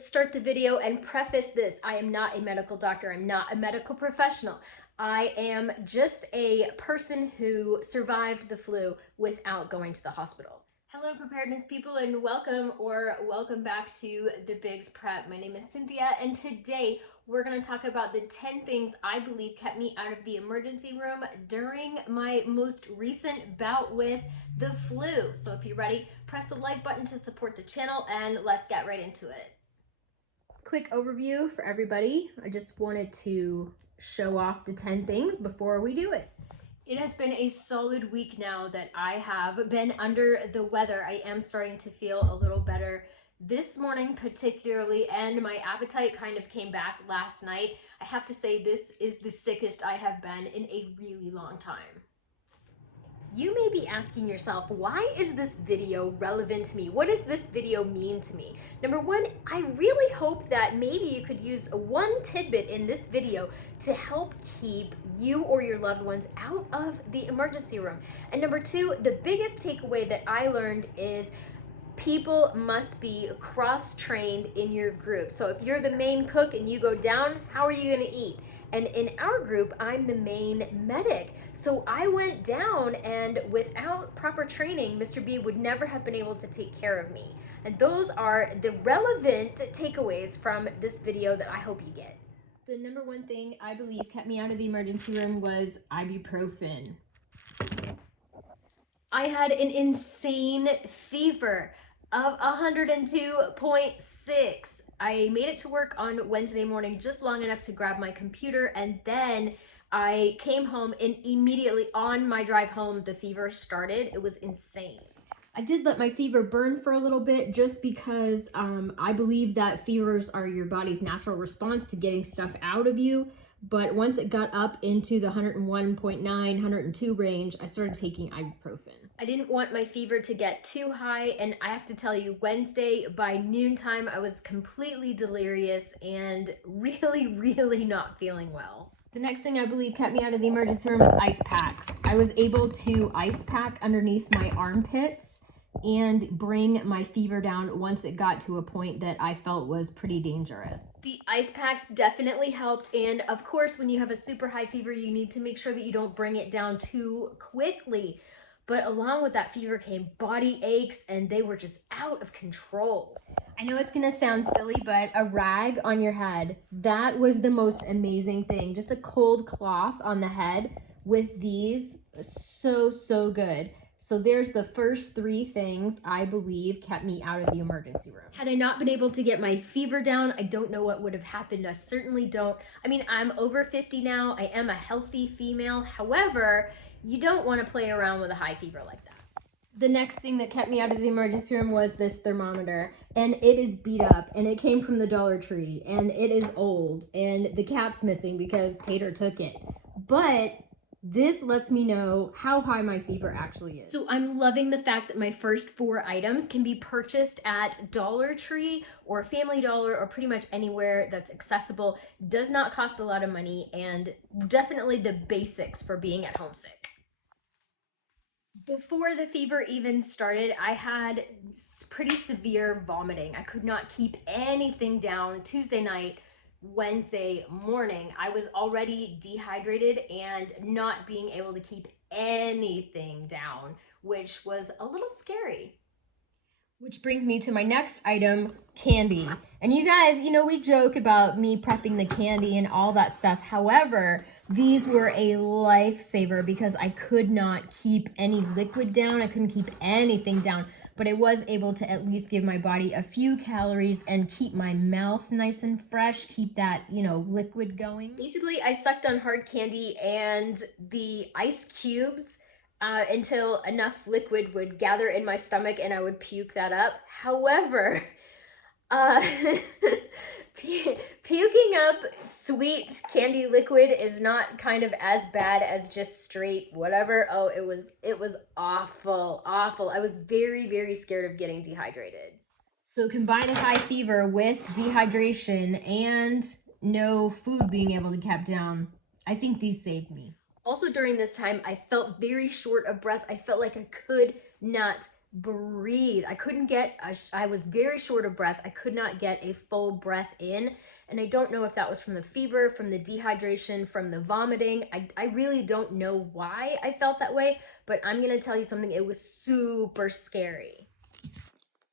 let's start the video and preface this. I am not a medical doctor. I'm not a medical professional. I am just a person who survived the flu without going to the hospital. Hello, preparedness people, and welcome back to the Biggs Prep. My name is Cynthia, and today we're going to talk about the 10 things I believe kept me out of the emergency room during my most recent bout with the flu. So if you're ready, press the like button to support the channel, and let's get right into it. Quick overview for everybody. I just wanted to show off the 10 things before we do it. It has been a solid week now that I have been under the weather. I am starting to feel a little better this morning particularly, and my appetite kind of came back last night. I have to say this is the sickest I have been in a really long time. You may be asking yourself, why is this video relevant to me? What does this video mean to me? Number one, I really hope that maybe you could use one tidbit in this video to help keep you or your loved ones out of the emergency room. And number two, the biggest takeaway that I learned is people must be cross-trained in your group. So if you're the main cook and you go down, how are you gonna eat? And in our group, I'm the main medic. So I went down, and without proper training, Mr. B would never have been able to take care of me. And those are the relevant takeaways from this video that I hope you get. The number one thing I believe kept me out of the emergency room was ibuprofen. I had an insane fever of 102.6. I made it to work on Wednesday morning just long enough to grab my computer, and then I came home, and immediately on my drive home, the fever started. It was insane. I did let my fever burn for a little bit just because I believe that fevers are your body's natural response to getting stuff out of you. But once it got up into the 101.9, 102 range, I started taking ibuprofen. I didn't want my fever to get too high, and I have to tell you, Wednesday by noontime, I was completely delirious and really not feeling well. The next thing I believe kept me out of the emergency room is ice packs. I was able to ice pack underneath my armpits and bring my fever down once it got to a point that I felt was pretty dangerous. The ice packs definitely helped, and of course, when you have a super high fever, you need to make sure that you don't bring it down too quickly. But along with that fever came body aches, and they were just out of control. I know it's gonna sound silly, but a rag on your head, that was the most amazing thing. Just a cold cloth on the head with these, so good. So there's the first 3 things I believe kept me out of the emergency room. Had I not been able to get my fever down, I don't know what would have happened. I certainly don't. I mean, I'm over 50 now. I am a healthy female. However, you don't want to play around with a high fever like that. The next thing that kept me out of the emergency room was this thermometer, and it is beat up, and it came from the Dollar Tree, and it is old, and the cap's missing because Tater took it. But this lets me know how high my fever actually is. So I'm loving the fact that my first 4 items can be purchased at Dollar Tree or Family Dollar or pretty much anywhere that's accessible. Does not cost a lot of money, and definitely the basics for being at home sick. Before the fever even started, I had pretty severe vomiting. I could not keep anything down. Tuesday night, Wednesday morning, I was already dehydrated and not being able to keep anything down, which was a little scary. Which brings me to my next item, candy. And you guys, you know, we joke about me prepping the candy and all that stuff. However, these were a lifesaver because I could not keep any liquid down. I couldn't keep anything down, but I was able to at least give my body a few calories and keep my mouth nice and fresh, keep that, you know, liquid going. Basically, I sucked on hard candy and the ice cubes until enough liquid would gather in my stomach and I would puke that up. However, puking up sweet candy liquid is not kind of as bad as just straight whatever. Oh, it was awful. I was very scared of getting dehydrated. So combine a high fever with dehydration and no food being able to keep down, I think these saved me. Also during this time, I felt very short of breath. I felt like I could not breathe. I couldn't get, I was very short of breath. I could not get a full breath in. And I don't know if that was from the fever, from the dehydration, from the vomiting. I really don't know why I felt that way, but I'm going to tell you something. It was super scary.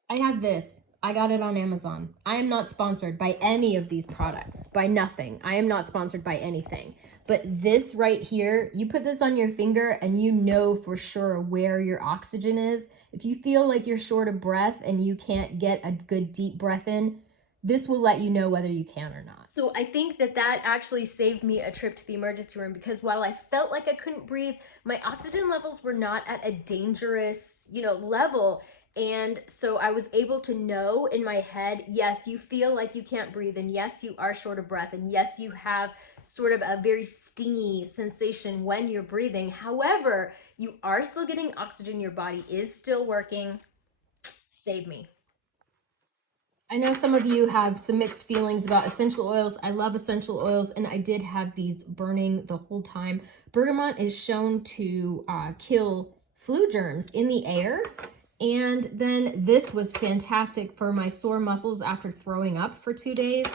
I have this. I got it on Amazon. I am not sponsored by any of these products, by nothing. I am not sponsored by anything. But this right here, you put this on your finger and you know for sure where your oxygen is. If you feel like you're short of breath and you can't get a good deep breath in, this will let you know whether you can or not. So I think that actually saved me a trip to the emergency room, because while I felt like I couldn't breathe, my oxygen levels were not at a dangerous, level. And so I was able to know in my head, yes, you feel like you can't breathe, and yes, you are short of breath, and yes, you have sort of a very stingy sensation when you're breathing. However, you are still getting oxygen, your body is still working. Save me. I know some of you have some mixed feelings about essential oils. I love essential oils, and I did have these burning the whole time. Bergamot is shown to kill flu germs in the air. And then this was fantastic for my sore muscles after throwing up for 2 days.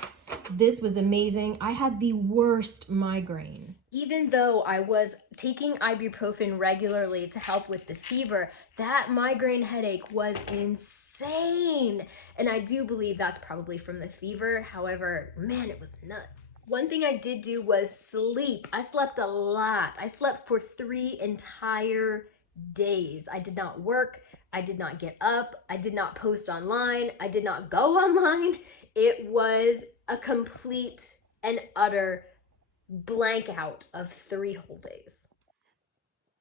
This was amazing. I had the worst migraine. Even though I was taking ibuprofen regularly to help with the fever, that migraine headache was insane. And I do believe that's probably from the fever. However, man, it was nuts. One thing I did do was sleep. I slept a lot. I slept for 3 entire days. I did not work. I did not get up. I did not post online. I did not go online. It was a complete and utter blank out of 3 whole days.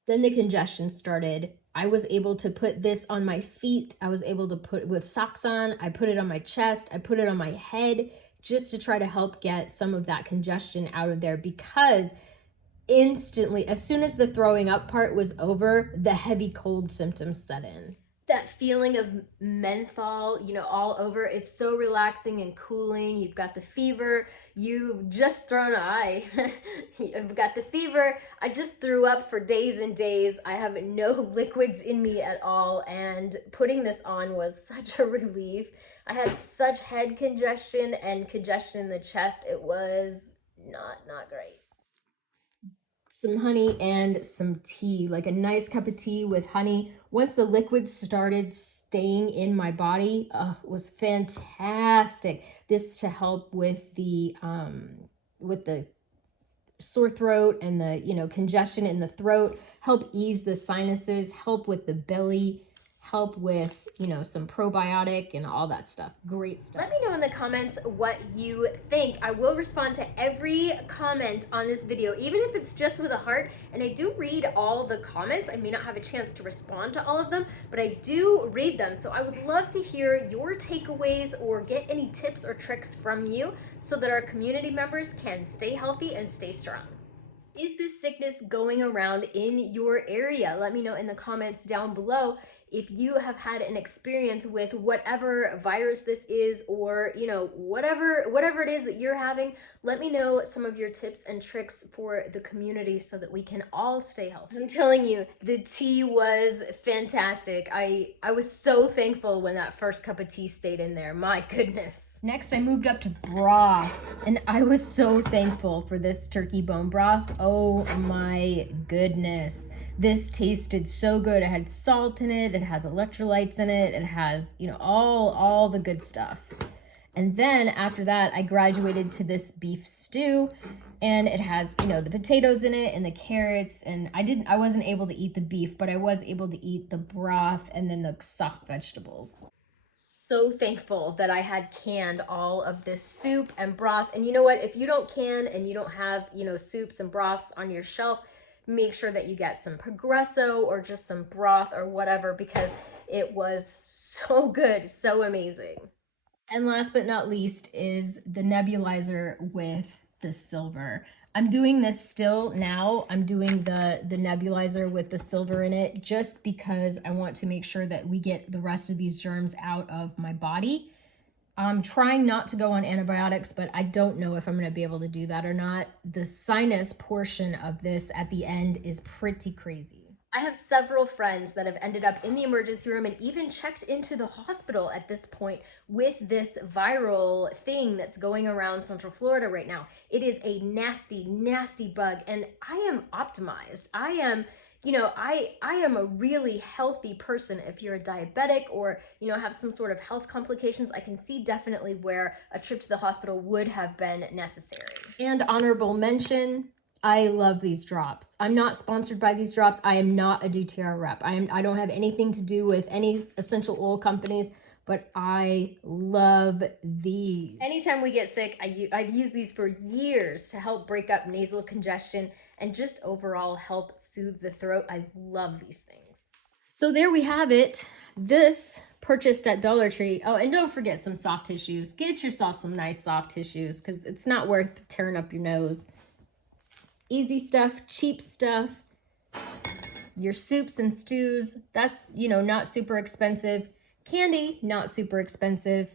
Then the congestion started. I was able to put this on my feet. I was able to put it with socks on. I put it on my chest. I put it on my head just to try to help get some of that congestion out of there, because instantly, as soon as the throwing up part was over, the heavy cold symptoms set in. That feeling of menthol, all over, it's so relaxing and cooling. You've got the fever, you've just thrown I've got the fever, I just threw up for days and days. I have no liquids in me at all, and putting this on was such a relief. I had such head congestion and congestion in the chest. It was not great. Some honey and some tea, like a nice cup of tea with honey. Once the liquid started staying in my body, was fantastic. This to help with the sore throat and the congestion in the throat, help ease the sinuses, help with the belly, help with some probiotic and all that stuff. Great stuff. Let me know in the comments what you think. I will respond to every comment on this video, even if it's just with a heart. And I do read all the comments. I may not have a chance to respond to all of them, but I do read them. So I would love to hear your takeaways or get any tips or tricks from you so that our community members can stay healthy and stay strong. Is this sickness going around in your area? Let me know in the comments down below. If you have had an experience with whatever virus this is, or whatever it is that you're having, let me know some of your tips and tricks for the community so that we can all stay healthy. I'm telling you, the tea was fantastic. I was so thankful when that first cup of tea stayed in there. My goodness. Next, I moved up to broth, and I was so thankful for this turkey bone broth. Oh my goodness. This tasted so good. It had salt in it. It has electrolytes in it. It has, all the good stuff. And then after that, I graduated to this beef stew, and it has, the potatoes in it and the carrots. And I wasn't able to eat the beef, but I was able to eat the broth and then the soft vegetables. So thankful that I had canned all of this soup and broth. And you know what? If you don't can and you don't have, soups and broths on your shelf, make sure that you get some Progresso or just some broth or whatever, because it was so good, so amazing. And last but not least is the nebulizer with the silver. I'm doing this still now. I'm doing the nebulizer with the silver in it just because I want to make sure that we get the rest of these germs out of my body. I'm trying not to go on antibiotics, but I don't know if I'm going to be able to do that or not. The sinus portion of this at the end is pretty crazy. I have several friends that have ended up in the emergency room and even checked into the hospital at this point with this viral thing that's going around Central Florida right now. It is a nasty, nasty bug, and I am optimized. I am, I am a really healthy person. If you're a diabetic or, have some sort of health complications, I can see definitely where a trip to the hospital would have been necessary. And honorable mention, I love these drops. I'm not sponsored by these drops. I am not a doTERRA rep. I don't have anything to do with any essential oil companies, but I love these. Anytime we get sick, I've used these for years to help break up nasal congestion and just overall help soothe the throat. I love these things. So there we have it. This purchased at Dollar Tree. Oh, and don't forget some soft tissues. Get yourself some nice soft tissues because it's not worth tearing up your nose. Easy stuff, cheap stuff. Your soups and stews, that's, not super expensive. Candy, not super expensive.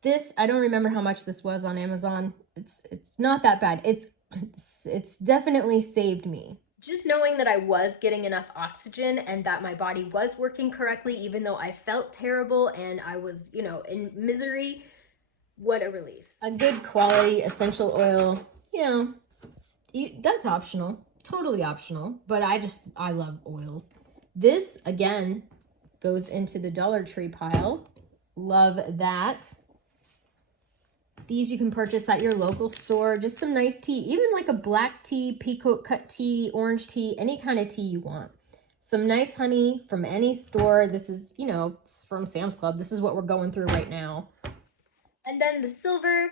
This, I don't remember how much this was on Amazon. It's not that bad. It's definitely saved me. Just knowing that I was getting enough oxygen and that my body was working correctly, even though I felt terrible and I was, in misery, what a relief. A good quality essential oil, that's optional, totally optional, but I love oils. This, again, goes into the Dollar Tree pile. Love that. These you can purchase at your local store. Just some nice tea, even like a black tea, peacoat cut tea, orange tea, any kind of tea you want. Some nice honey from any store. This is, from Sam's Club. This is what we're going through right now. And then the silver.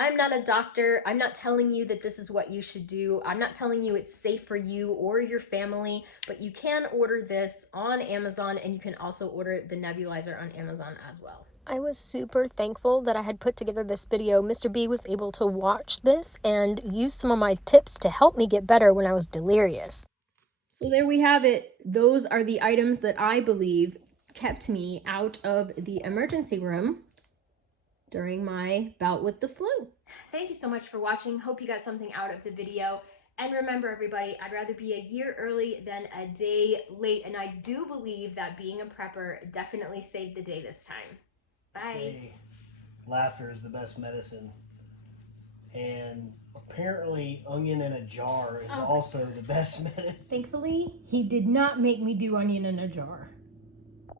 I'm not a doctor. I'm not telling you that this is what you should do. I'm not telling you it's safe for you or your family, but you can order this on Amazon, and you can also order the nebulizer on Amazon as well. I was super thankful that I had put together this video. Mr. B was able to watch this and use some of my tips to help me get better when I was delirious. So there we have it. Those are the items that I believe kept me out of the emergency room during my bout with the flu. Thank you so much for watching. Hope you got something out of the video. And remember, everybody, I'd rather be a year early than a day late. And I do believe that being a prepper definitely saved the day this time. Bye. Say, laughter is the best medicine. And apparently onion in a jar is also the best medicine. Thankfully, he did not make me do onion in a jar.